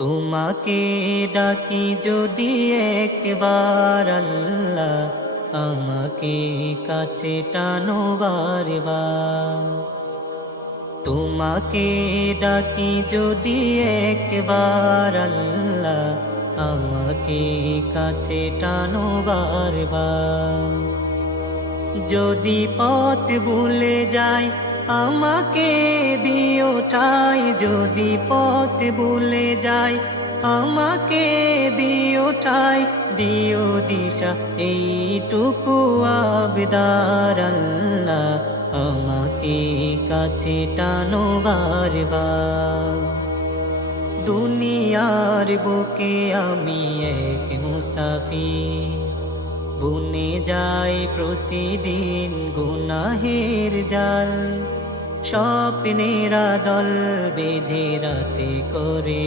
তোমাকে ডাকি যদি একবার আল্লাহ, আমাকে কাছে টানো বারবার। তোমাকে ডাকি যদি একবার আল্লাহ, আমাকে কাছে টানো বারবার। যদি পথ ভুলে যাই আমাকে দিও ঠাই, যদি পথ ভুলে যাই আমাকে দিও ঠাই, দিও দিশা এইটুকু আবদার আল্লাহ, আমাকে কাছে টানো বারবার। দুনিয়ার বুকে আমি এক মুসাফির, বুনে যাই প্রতিদিন গুনাহের জাল, স্বপ্নেরা দল বেঁধে রাতে করে